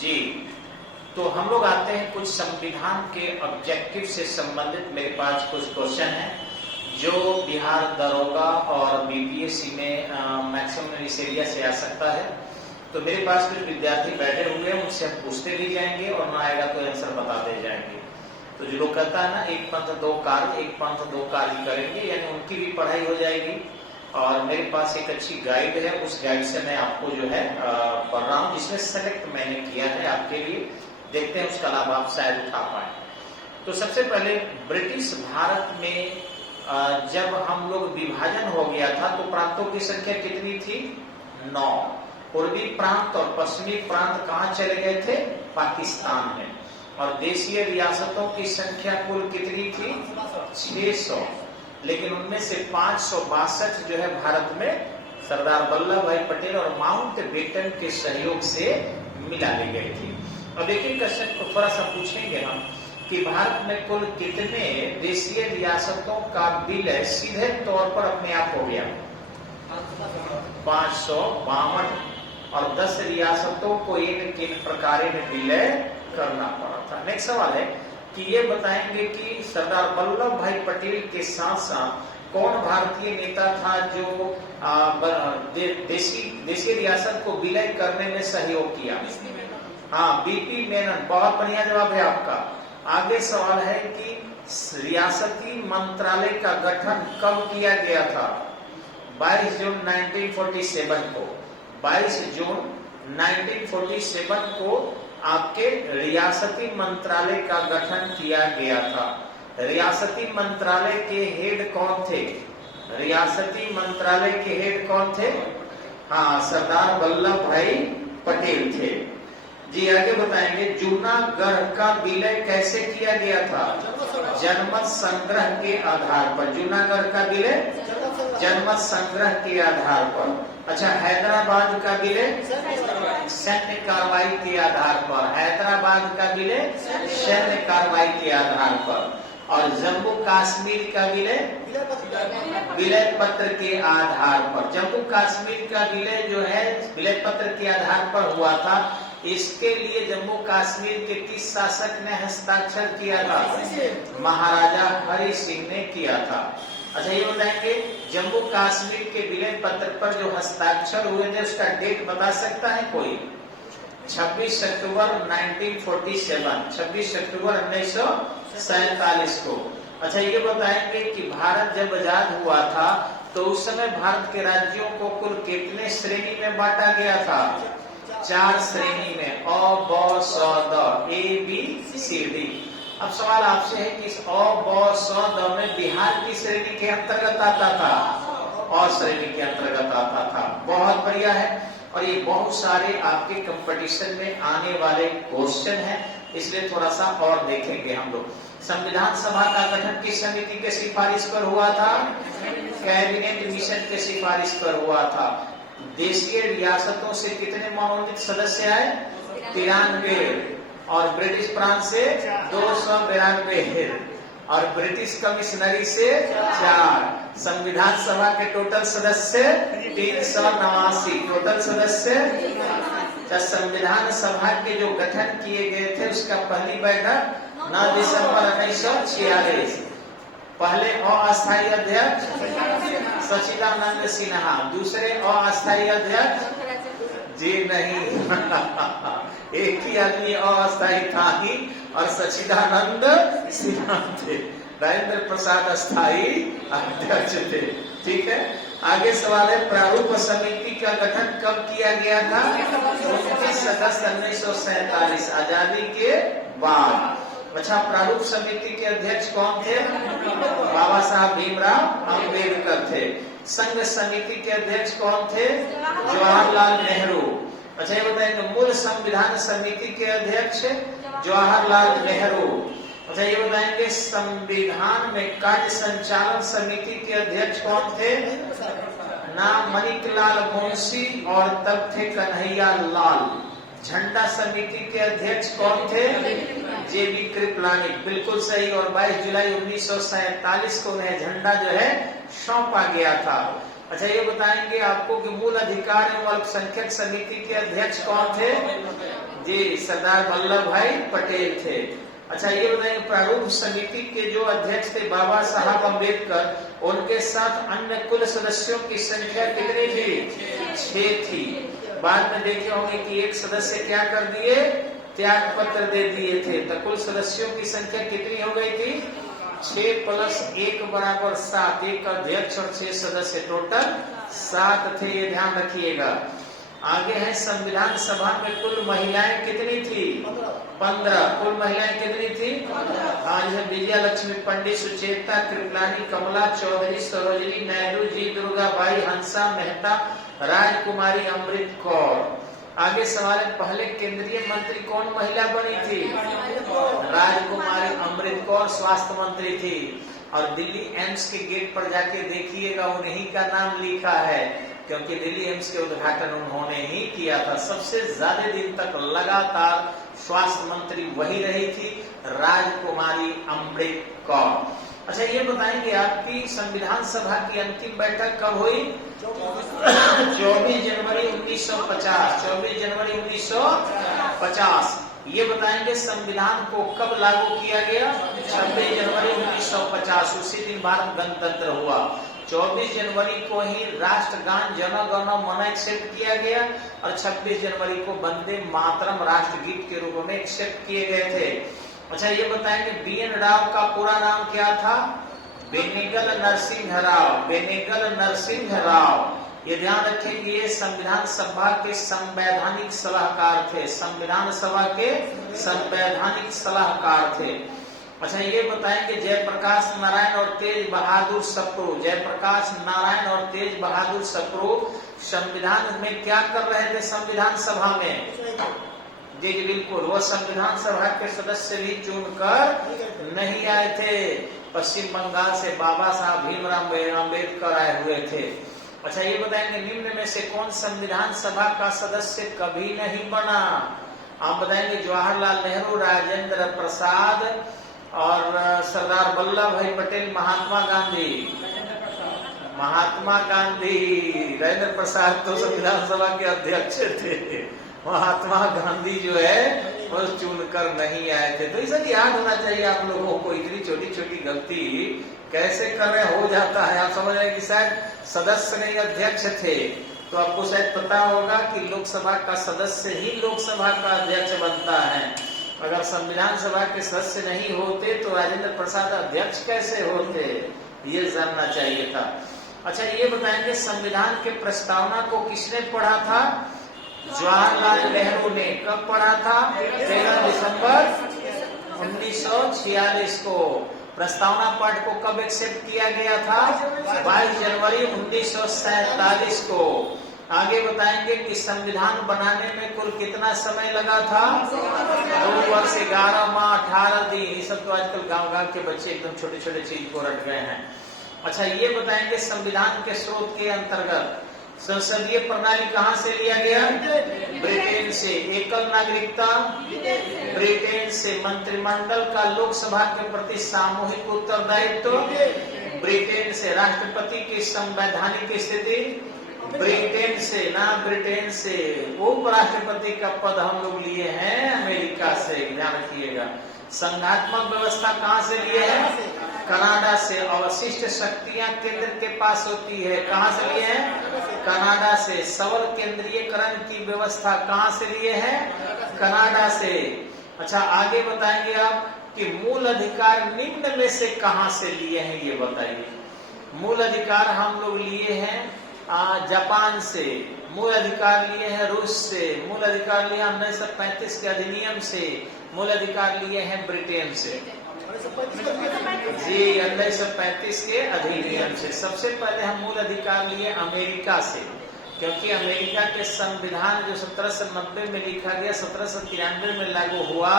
जी, तो हम लोग आते हैं कुछ संविधान के ऑब्जेक्टिव से संबंधित। मेरे पास कुछ क्वेश्चन हैं जो बिहार दरोगा और बीपीएससी में मैक्सिमम इस एरिया से आ सकता है। तो मेरे पास कुछ विद्यार्थी बैठे हुए हैं, उनसे हम पूछते भी जाएंगे और ना आएगा तो आंसर बताते जाएंगे। तो जो लोग कहता है ना एक पंथ दो कार्य, एक पंथ दो कार्य करेंगे, यानी उनकी भी पढ़ाई हो जाएगी। और मेरे पास एक अच्छी गाइड है, उस गाइड से मैं आपको जो है पढ़ रहा हूँ, जिसमें सेलेक्ट मैंने किया है आपके लिए। देखते हैं उसका लाभ आप शायद उठा पाए। तो सबसे पहले ब्रिटिश भारत में जब हम लोग विभाजन हो गया था तो प्रांतों की संख्या कितनी थी? 9। पूर्वी प्रांत और पश्चिमी प्रांत कहाँ चले गए थे? पाकिस्तान में। और देशीय रियासतों की संख्या कुल कितनी थी? 600। लेकिन उनमें से 562 जो है भारत में सरदार वल्लभ भाई पटेल और माउंट बेटन के सहयोग से मिला ली गई थी। अब एक एक क्वेश्चन को थोड़ा सा पूछेंगे हम कि भारत में कुल कितने देशीय रियासतों का विलय सीधे तौर पर अपने आप हो गया? 552। और 10 रियासतों को इन किन प्रकार विलय करना पड़ा था। नेक्स्ट सवाल है कि ये बताएंगे कि सरदार वल्लभ भाई पटेल के साथ साथ कौन भारतीय नेता था जो देशी रियासत को विलय करने में सहयोग किया? हाँ, बीपी मेनन। बहुत बढ़िया जवाब है आपका। आगे सवाल है कि रियासती मंत्रालय का गठन कब किया गया था? 22 जून 1947 को। 22 जून 1947 को आपके रियासती मंत्रालय का गठन किया गया था। रियासती मंत्रालय के हेड कौन थे? रियासती मंत्रालय के हेड कौन थे? हाँ, सरदार वल्लभ भाई पटेल थे। जी आगे बताएंगे जूनागढ़ का विलय कैसे किया गया था? जनमत संग्रह के आधार पर। जूनागढ़ का विलय जनमत संग्रह के आधार पर। अच्छा, हैदराबाद का विलय सैन्य कार्रवाई के आधार पर। हैदराबाद का विलय सैन्य कार्रवाई के आधार पर। और जम्मू कश्मीर का विलय पत्र के आधार पर। जम्मू कश्मीर का विलय जो है विलय पत्र के आधार पर हुआ था। इसके लिए जम्मू कश्मीर के किस शासक ने हस्ताक्षर किया था? महाराजा हरि सिंह ने किया था। अच्छा, ये बताएंगे जम्मू कश्मीर के विलय पत्र पर जो हस्ताक्षर हुए थे उसका डेट बता सकता है कोई? 26 अक्टूबर 1947। 26 अक्टूबर 1947 को। अच्छा, ये बताएंगे कि भारत जब आजाद हुआ था तो उस समय भारत के राज्यों को कुल कितने श्रेणी में बांटा गया था? 4 श्रेणी में। अ, ब, स, द, ए, बी, सी, डी। अब सवाल आपसे है कि इस अ, ब, स, द में बिहार की श्रेणी के अंतर्गत आता था? अ श्रेणी के अंतर्गत आता था। बहुत बढ़िया है। और ये बहुत सारे आपके कंपटीशन में आने वाले क्वेश्चन हैं, इसलिए थोड़ा सा और देखेंगे हम लोग। संविधान सभा का गठन किस समिति के सिफारिश पर हुआ था? कैबिनेट मिशन के सिफारिश पर हुआ था। देशीय रियासतों से कितने मनोनीत सदस्य आए? 93। और ब्रिटिश प्रांत से 292 और ब्रिटिश कमिश्नरी से 4। संविधान सभा के टोटल सदस्य 389। टोटल सदस्य। संविधान सभा के जो गठन किए गए थे उसका पहली बैठक 9 दिसंबर 1946। पहले अस्थायी अध्यक्ष सच्चिदानंद सिन्हा। दूसरे अस्थायी अध्यक्ष जी नहीं एक ही आदमी अस्थायी था ही और सच्चिदानंद सिन्हा थे। राजेंद्र प्रसाद अस्थायी अध्यक्ष थे। ठीक है, आगे सवाल है प्रारूप समिति का गठन कब किया गया था? 29 अगस्त 1947, आजादी के बाद। अच्छा, प्रारूप समिति के अध्यक्ष कौन थे? बाबा साहब भीमराव अम्बेडकर थे। संघ समिति के अध्यक्ष कौन थे? जवाहरलाल नेहरू। अच्छा, ये बताएंगे मूल संविधान समिति के अध्यक्ष जवाहरलाल नेहरू। अच्छा, ये बताएंगे संविधान में कार्य संचालन समिति के अध्यक्ष कौन थे? नाम मणिकलाल मुंशी और तब थे कन्हैया लाल। झंडा समिति के अध्यक्ष कौन थे? जेबी कृपलानी। बिल्कुल सही। और 22 जुलाई 1947 को उन्हें झंडा जो है सौंपा गया था। अच्छा, ये बताएंगे आपको कि मूल अधिकार एवं अल्पसंख्यक समिति के अध्यक्ष कौन थे? जी सरदार वल्लभ भाई पटेल थे। अच्छा ये बताइए, प्रारूप समिति के जो अध्यक्ष थे बाबा साहब अम्बेडकर, उनके साथ अन्य कुल सदस्यों की संख्या कितनी थी? 6 थी। बाद में देखे होंगे कि एक सदस्य क्या कर दिए, त्याग पत्र दे दिए थे। तो कुल सदस्यों की संख्या कितनी हो गई थी? 6 + 1 = 7। एक अध्यक्ष और 6 सदस्य, टोटल 7 थे, ये ध्यान रखिएगा। आगे है संविधान सभा में कुल महिलाएं कितनी थी? 15। कुल महिलाएं कितनी थी? आज है विजया लक्ष्मी पंडित, सुचेता कृपलानी, कमला चौधरी, सरोजिनी नायडू जी, दुर्गाबाई, हंसा मेहता, राजकुमारी अमृत कौर। आगे सवाल है, पहले केंद्रीय मंत्री कौन महिला बनी थी? राजकुमारी अमृत कौर स्वास्थ्य मंत्री थी। और दिल्ली एम्स के गेट पर जाके देखिएगा, उन्हीं का नाम लिखा है, क्योंकि दिल्ली एम्स के उद्घाटन उन्होंने ही किया था। सबसे ज्यादा दिन तक लगातार स्वास्थ्य मंत्री वही रही थी, राजकुमारी अमृत कौर। अच्छा ये बताएंगे, आपकी संविधान सभा की अंतिम बैठक कब हुई? 24 जनवरी 1950। 24 जनवरी 1950। ये बताएंगे संविधान को कब लागू किया गया? 26 जनवरी 1950। उसी दिन भारत गणतंत्र हुआ। 24 जनवरी को ही राष्ट्रगान जन गण मन एक्सेप्ट किया गया और 26 जनवरी को वंदे मातरम राष्ट्रगीत के रूप में एक्सेप्ट किए गए थे। अच्छा ये बताएंगे, BN राव का पूरा नाम क्या था? बेनेगल नरसिंह राव। बेनेगल नरसिंह राव, ये ध्यान रखें कि ये संविधान सभा के संवैधानिक सलाहकार थे। संविधान सभा के संवैधानिक सलाहकार थे। अच्छा ये बताएंगे, जयप्रकाश नारायण और तेज बहादुर सप्रू। जयप्रकाश नारायण और तेज बहादुर सप्रू संविधान में क्या कर रहे थे? संविधान सभा में जी बिल्कुल, वो संविधान सभा के सदस्य भी चुनकर नहीं आए थे। पश्चिम बंगाल से बाबा साहब भीमराव अम्बेडकर आए हुए थे। अच्छा ये बताएंगे, निम्न में से कौन संविधान सभा का सदस्य कभी नहीं बना? आप बताएंगे, जवाहरलाल नेहरू, राजेंद्र प्रसाद और सरदार वल्लभ भाई पटेल, महात्मा गांधी। महात्मा गांधी, राजेंद्र प्रसाद तो संविधान सभा के अध्यक्ष थे, महात्मा गांधी जो है वो चुनकर नहीं आए थे। तो इसे याद होना चाहिए आप लोगों को, इतनी छोटी छोटी गलती कैसे कर रहे हो जाता है। आप समझ रहे कि शायद सदस्य नहीं अध्यक्ष थे, तो आपको शायद पता होगा कि लोकसभा का सदस्य ही लोकसभा का अध्यक्ष बनता है। अगर संविधान सभा के सदस्य नहीं होते तो राजेंद्र प्रसाद अध्यक्ष कैसे होते, ये जानना चाहिए था। अच्छा ये बताएंगे, संविधान के प्रस्तावना को किसने पढ़ा था? जवाहरलाल नेहरू ने। कब पढ़ा था? 13 दिसंबर 1946 को। प्रस्तावना पाठ को कब एक्सेप्ट किया गया था? 22 जनवरी 1947 को। आगे बताएंगे कि संविधान बनाने में कुल कितना समय लगा था? 2 वर्ष 11 माह 18 दिन। ये सब तो आजकल गांव-गांव के बच्चे एकदम छोटे छोटे चीज को रट गए हैं। अच्छा ये बताएंगे, संविधान के स्रोत के अंतर्गत संसदीय प्रणाली कहाँ से लिया गया? ब्रिटेन से। एकल नागरिकता ब्रिटेन से। मंत्रिमंडल का लोकसभा के प्रति सामूहिक उत्तरदायित्व ब्रिटेन से। राष्ट्रपति की संवैधानिक स्थिति ब्रिटेन से, ना ब्रिटेन से। उपराष्ट्रपति का पद हम लोग लिए हैं अमेरिका से, ध्यान रखिएगा। संघात्मक व्यवस्था कहाँ से लिए हैं? कनाडा से। अवशिष्ट शक्तियां केंद्र के पास होती है, कहाँ से लिए हैं? कनाडा से। सबल केंद्रीयकरण की व्यवस्था कहाँ से लिए हैं? कनाडा से। अच्छा आगे बताएंगे आप कि मूल अधिकार निम्न में से कहाँ से लिए हैं, ये बताइए। मूल अधिकार हम लोग लिए हैं जापान से। मूल अधिकार लिए हैं रूस से। मूल अधिकार लिया 1935 के अधिनियम से। मूल अधिकार लिए हैं ब्रिटेन से। जी 1935 के अधिनियम से। सबसे पहले हम मूल अधिकार लिए अमेरिका से, क्योंकि अमेरिका के संविधान जो 1790 में लिखा गया 1793 में लागू हुआ,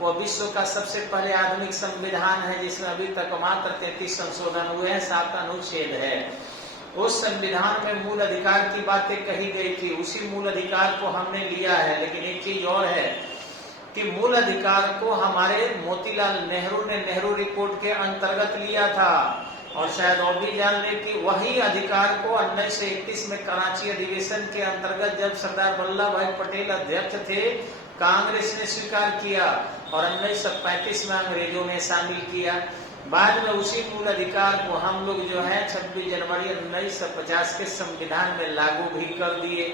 वो विश्व का सबसे पहले आधुनिक संविधान है, जिसमें अभी तक मात्र 33 संशोधन हुए हैं, 7 अनुच्छेद है। उस संविधान में मूल अधिकार की बातें कही गई थी, उसी मूल अधिकार को हमने लिया है। लेकिन एक चीज और है कि मूल अधिकार को हमारे मोतीलाल नेहरू ने नेहरू रिपोर्ट के अंतर्गत लिया था। और शायद और भी जान ले कि वही अधिकार को 1931 में कराची अधिवेशन के अंतर्गत, जब सरदार वल्लभ भाई पटेल अध्यक्ष थे, कांग्रेस ने स्वीकार किया और 1935 में अंग्रेजों ने शामिल किया। बाद में उसी मूल अधिकार को हम लोग जो है 26 जनवरी 1950 के संविधान में लागू भी कर दिए।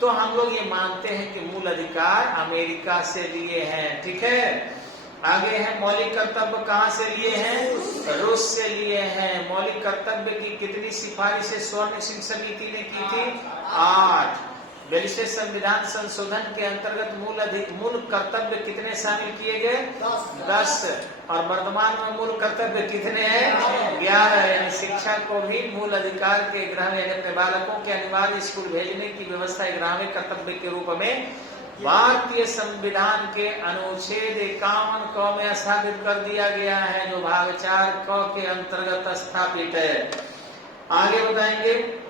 तो हम लोग ये मानते हैं कि मूल अधिकार अमेरिका से लिए हैं। ठीक है, आगे है मौलिक कर्तव्य कहाँ से लिए हैं? रूस से लिए हैं। मौलिक कर्तव्य की कितनी सिफारिशें स्वर्ण सिंह समिति ने की थी? 8। 42वें संविधान संशोधन के अंतर्गत मूल कर्तव्य कितने शामिल किए गए? 10। और वर्तमान में मूल कर्तव्य कितने हैं? 11। यानी शिक्षा को भी मूल अधिकार के 11वें, यानी अपने बालकों के अनिवार्य स्कूल भेजने की व्यवस्था 11वें कर्तव्य के रूप में भारतीय संविधान के अनुच्छेद 51 क में स्थापित कर दिया गया है, जो भाग 4 क के अंतर्गत स्थापित है। आगे बताएंगे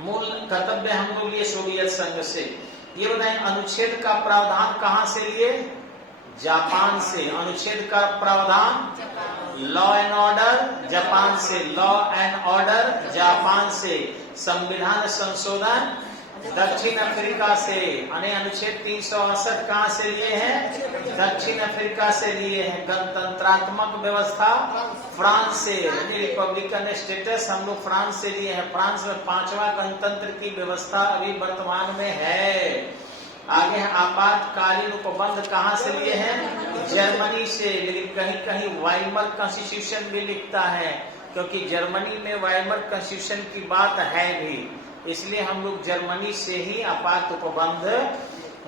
मूल कर्तव्य हम लोग लिए सोवियत संघ से। ये बताएं अनुच्छेद का प्रावधान कहां से लिए? जापान से। अनुच्छेद का प्रावधान लॉ एंड ऑर्डर जापान से, लॉ एंड ऑर्डर जापान से। संविधान संशोधन दक्षिण अफ्रीका से। अनुच्छेद 368 कहां से लिए हैं? दक्षिण अफ्रीका से लिए हैं। गणतंत्रात्मक व्यवस्था फ्रांस से, रिपब्लिकन स्टेटस हम लोग फ्रांस से लिए हैं। फ्रांस में 5वां गणतंत्र की व्यवस्था अभी वर्तमान में है। आगे आपातकालीन उपबंध कहां से लिए हैं? जर्मनी से। लेकिन कहीं कहीं वाइमर कॉन्स्टिट्यूशन भी लिखता है, क्योंकि जर्मनी में वाइमर कॉन्स्टिट्यूशन की बात है भी, इसलिए हम लोग जर्मनी से ही आपात उपबंध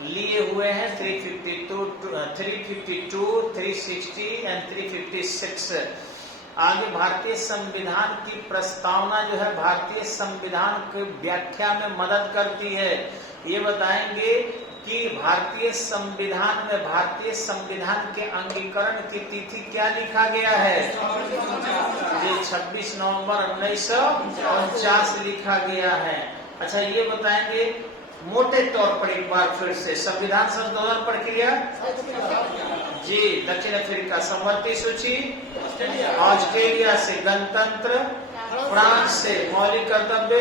लिए हुए हैं। 352, 360 एंड 356। आगे भारतीय संविधान की प्रस्तावना जो है भारतीय संविधान की व्याख्या में मदद करती है। ये बताएंगे कि भारतीय संविधान में भारतीय संविधान के अंगीकरण की तिथि क्या लिखा गया है? ये 26 नवंबर 1949 लिखा गया है। अच्छा, ये बताएंगे मोटे तौर पर एक बार फिर से संविधान संशोधन प्रक्रिया जी। दक्षिण अफ्रीका समवर्ती सूची, ऑस्ट्रेलिया से गणतंत्र, फ्रांस से मौलिक कर्तव्य,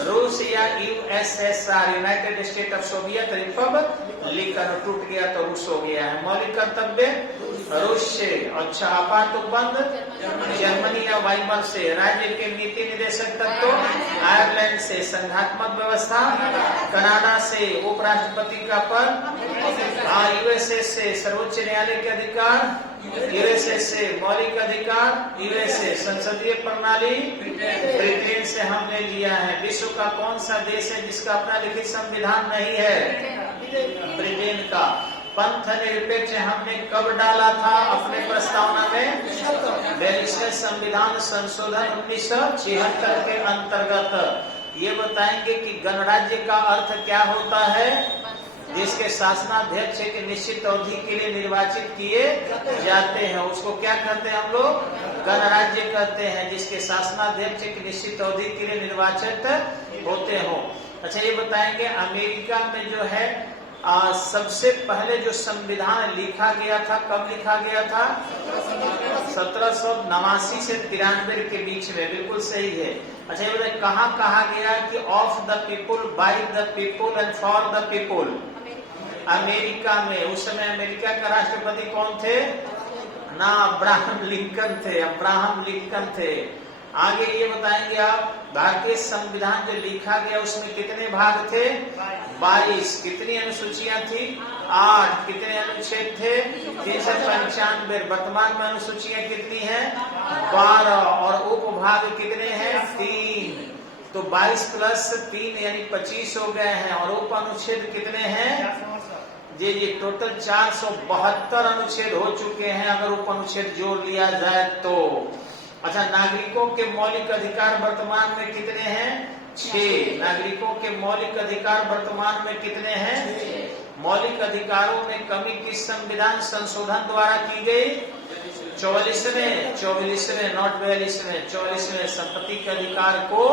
रूस या USSR United state of Soviet Republic टूट गया तो रूस हो गया है। मौलिक कर्तव्य रूस से। अच्छा, आपात उपबंध जर्मनी या वाइमर से। राज्य के नीति निदेशक तत्व आयरलैंड से। संघात्मक व्यवस्था कनाडा से। उपराष्ट्रपति का पद यूएसए से। सर्वोच्च न्यायालय के अधिकार यूएसए से। मौलिक अधिकार यूएसए। संसदीय प्रणाली ब्रिटेन से हमने लिया है। विश्व का कौन सा देश है जिसका अपना लिखित संविधान नहीं है? ब्रिटेन का। पंथ निरपेक्ष हमने कब डाला था अपने प्रस्तावना में? 42वें संविधान संशोधन 1976 के अंतर्गत। ये बताएंगे कि गणराज्य का अर्थ क्या होता है? जिसके शासनाध्यक्ष एक निश्चित अवधि के लिए निर्वाचित किए जाते हैं, उसको क्या कहते हैं हम लोग? गणराज्य कहते हैं। जिसके शासनाध्यक्ष एक निश्चित अवधि के लिए निर्वाचित होते हो। अच्छा, ये बताएंगे अमेरिका में जो है सबसे पहले जो संविधान लिखा गया था, कब लिखा गया था? 1789 से 93 के बीच में। बिल्कुल सही है। अच्छा, ये बताइए कहाँ कहा गया कि of the people, by the people and for the people? America में। उस समय अमेरिका का राष्ट्रपति कौन थे? ना, अब्राहम लिंकन थे। अब्राहम लिंकन थे। आगे ये बताएंगे आप भारतीय संविधान जो लिखा गया उसमें कितने भाग थे? 22। कितनी अनुसूचियां थी? 8। कितने अनुच्छेद थे? 395। वर्तमान में अनुसूचियां कितनी हैं? 12। और उपभाग कितने हैं? 3। तो 22 प्लस 3 यानी 25 हो गए हैं। और उप अनुच्छेद कितने हैं? जी, टोटल 472 अनुच्छेद हो चुके हैं अगर उप अनुच्छेद जोड़ लिया जाए तो। अच्छा, नागरिकों के मौलिक अधिकार वर्तमान में कितने हैं? 6। नागरिकों के मौलिक अधिकार वर्तमान में कितने हैं? मौलिक अधिकारों में कमी किस संविधान संशोधन द्वारा की गई? 44वें, नॉट 42वें, 44वें। संपत्ति के अधिकार को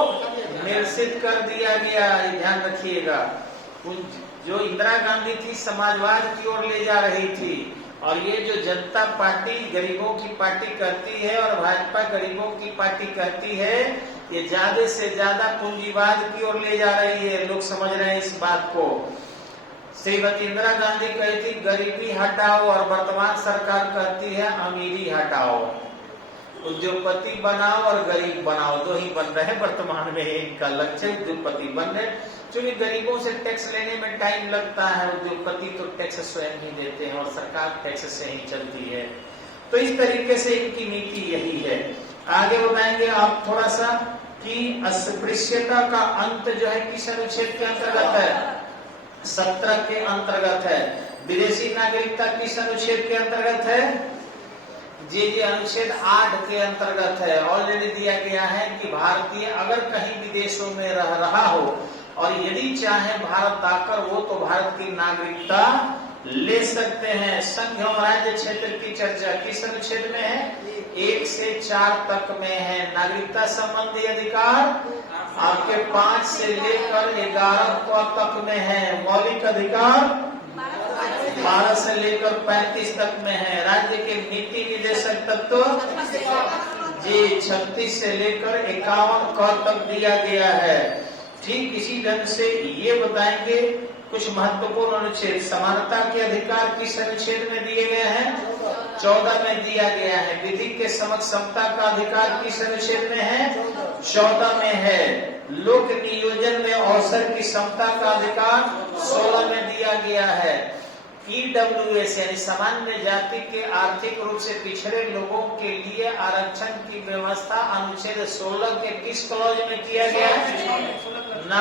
निरसित कर दिया गया। ध्यान रखिएगा। जो इंदिरा गांधी थी समाजवाद की ओर ले जा रही थी, और ये जो जनता पार्टी गरीबों की पार्टी करती है और भाजपा गरीबों की पार्टी करती है, ये ज्यादा से ज्यादा पूंजीवाद की ओर ले जा रही है। लोग समझ रहे हैं इस बात को। श्रीमती इंदिरा गांधी कही थी गरीबी हटाओ, और वर्तमान सरकार कहती है अमीरी हटाओ। उद्योगपति बनाओ और गरीब बनाओ, दो ही बन रहे हैं वर्तमान में। इनका लक्ष्य उद्योगपति बन रहे, क्योंकि गरीबों से टैक्स लेने में टाइम लगता है। उद्योगपति तो टैक्स स्वयं ही देते हैं और सरकार टैक्स से ही चलती है। तो इस तरीके से इनकी नीति यही है। आगे बताएंगे आप थोड़ा सा कि अस्पृश्यता का अंत जो है किस अनुच्छेद के अंतर्गत है? 17 के अंतर्गत है। विदेशी नागरिकता किस अनुच्छेद के अंतर्गत है? जी अनुच्छेद 8 के अंतर्गत है। ऑलरेडी दिया गया है कि भारतीय अगर कहीं विदेशों में रह रहा हो और यदि चाहे भारत आकर, वो तो भारत की नागरिकता ले सकते हैं। संघ एवं राज्य क्षेत्र की चर्चा किस अनुच्छेद में है? 1 से 4 तक में है। नागरिकता संबंधी अधिकार आपके 5 से लेकर 11 तक में है। मौलिक अधिकार 12 से लेकर 35 तक में है। राज्य के नीति निर्देशक तत्व जी 36 से लेकर 51 तक दिया गया है। ठीक इसी ढंग से ये बताएंगे कुछ महत्वपूर्ण अनुच्छेद। समानता के अधिकार किस अनुच्छेद में दिए गए हैं? 14 में दिया गया है। विधि के समक्ष समता का अधिकार किस अनुच्छेद में है? 14 में है। लोक नियोजन में अवसर की समता का अधिकार 16 में दिया गया है। ईडब्ल्यूएस यानी सामान्य जाति के आर्थिक रूप से पिछड़े लोगों के लिए आरक्षण की व्यवस्था अनुच्छेद 16 के किस क्लॉज में किया गया है? ना,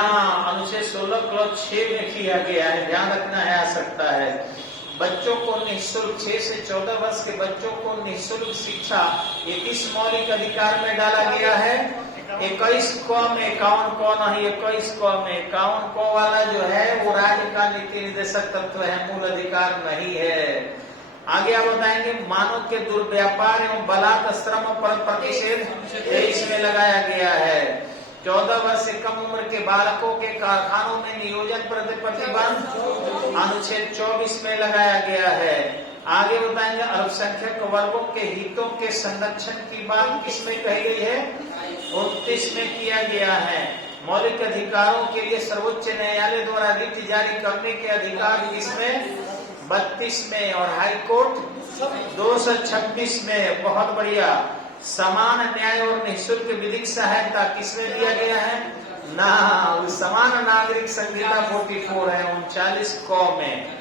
अनुच्छेद 16 क्लॉज 6 में किया गया है। ध्यान रखना है, आ सकता है। बच्चों को निःशुल्क 6 से 14 वर्ष के बच्चों को निःशुल्क शिक्षा ये किस मौलिक अधिकार में डाला गया है? 21 क में 51 क नहीं, 21 क में 51 क वाला जो है वो राज्य का नीति निर्देशक तत्व है, मूल अधिकार नहीं है। आगे आप बताएंगे मानव के दुर्व्यापार एवं बलात् श्रम पर प्रतिषेध 23 में लगाया गया है। 14 वर्ष से कम उम्र के बालकों के कारखानों में नियोजन पर प्रतिबंध अनुच्छेद 24 में लगाया गया है। आगे बताएंगे अल्पसंख्यक वर्गों के हितों के संरक्षण की बात किसमें कही गई है? 29 में किया गया है। मौलिक अधिकारों के लिए सर्वोच्च न्यायालय द्वारा रीति जारी करने के अधिकार किसमें? 32 में। और हाई कोर्ट 226 में। बहुत बढ़िया। समान न्याय और निःशुल्क विधिक सहायता किसमें दिया गया है? ना, समान नागरिक संहिता 44 है 39 क में।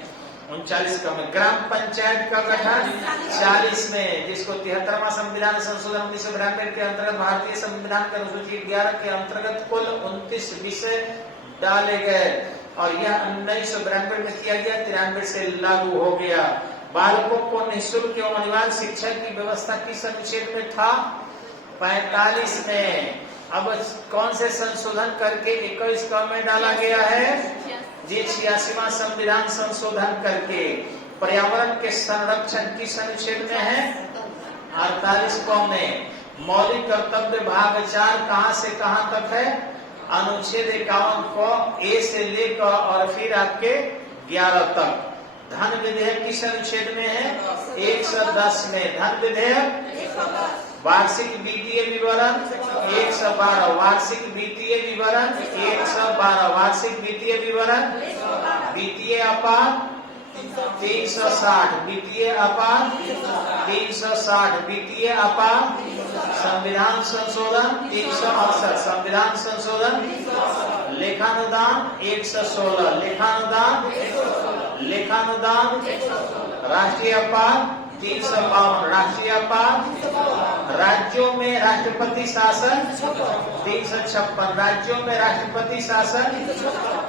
39 का में। ग्राम पंचायत का गठन 40 में, जिसको 73वां संविधान संशोधन 1992 के अंतर्गत भारतीय संविधान के अनुसूची 11 के अंतर्गत कुल 29 विषय डाले गए और यह 1992 में किया गया, 93 से लागू हो गया। बालकों को निःशुल्क एवं अनिवार्य शिक्षा की व्यवस्था किस अनुच्छेद में था? 45 में। अब कौन से संशोधन करके 21 क में डाला गया है? जी 86वां संविधान संशोधन करके। पर्यावरण के संरक्षण किस अनुच्छेद में है? 48 क में। मौलिक कर्तव्य भाग 4 कहां से कहां तक है? अनुच्छेद 51 क ए से लेकर और फिर आपके 11 तक। धन विधेयक किस अनुच्छेद में है? 110 में। धन विधेयक वार्षिक वित्तीय विवरण 112, वार्षिक वित्तीय विवरण 112, वार्षिक वित्तीय विवरण, वित्तीय आपात 360, वित्तीय आपात 360, वित्तीय आपात, संविधान संशोधन 368, संविधान संशोधन, लेखानुदान 116, लेखानुदान, लेखानुदान, राष्ट्रीय आपात 352, राष्ट्रीय आपात, राज्यों में राष्ट्रपति शासन 356, राज्यों में राष्ट्रपति शासन,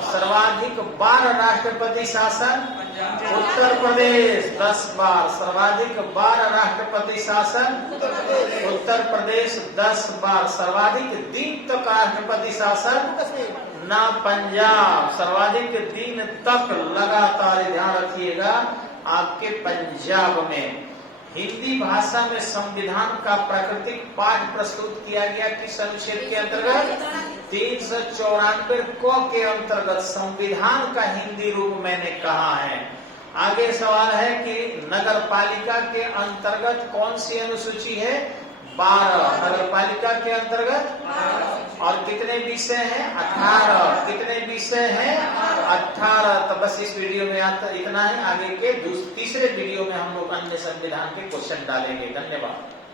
सर्वाधिक बार राष्ट्रपति शासन उत्तर प्रदेश 10 बार, सर्वाधिक बार राष्ट्रपति शासन उत्तर प्रदेश 10 बार, सर्वाधिक दिन तक राष्ट्रपति शासन ना पंजाब, सर्वाधिक दिन तक लगातार, ध्यान रखिएगा आपके पंजाब में। हिंदी भाषा में संविधान का प्राकृतिक पाठ प्रस्तुत किया गया किस अनुच्छेद के अंतर्गत? 394 क के अंतर्गत संविधान का हिंदी रूप मैंने कहा है। आगे सवाल है कि नगर पालिका के अंतर्गत कौन सी अनुसूची है? 12। नगर पालिका के अंतर्गत और कितने विषय हैं? 18। कितने विषय हैं? 18। तो बस इस वीडियो में इतना है। आगे के तीसरे वीडियो में हम लोग अन्य संविधान के क्वेश्चन डालेंगे। धन्यवाद।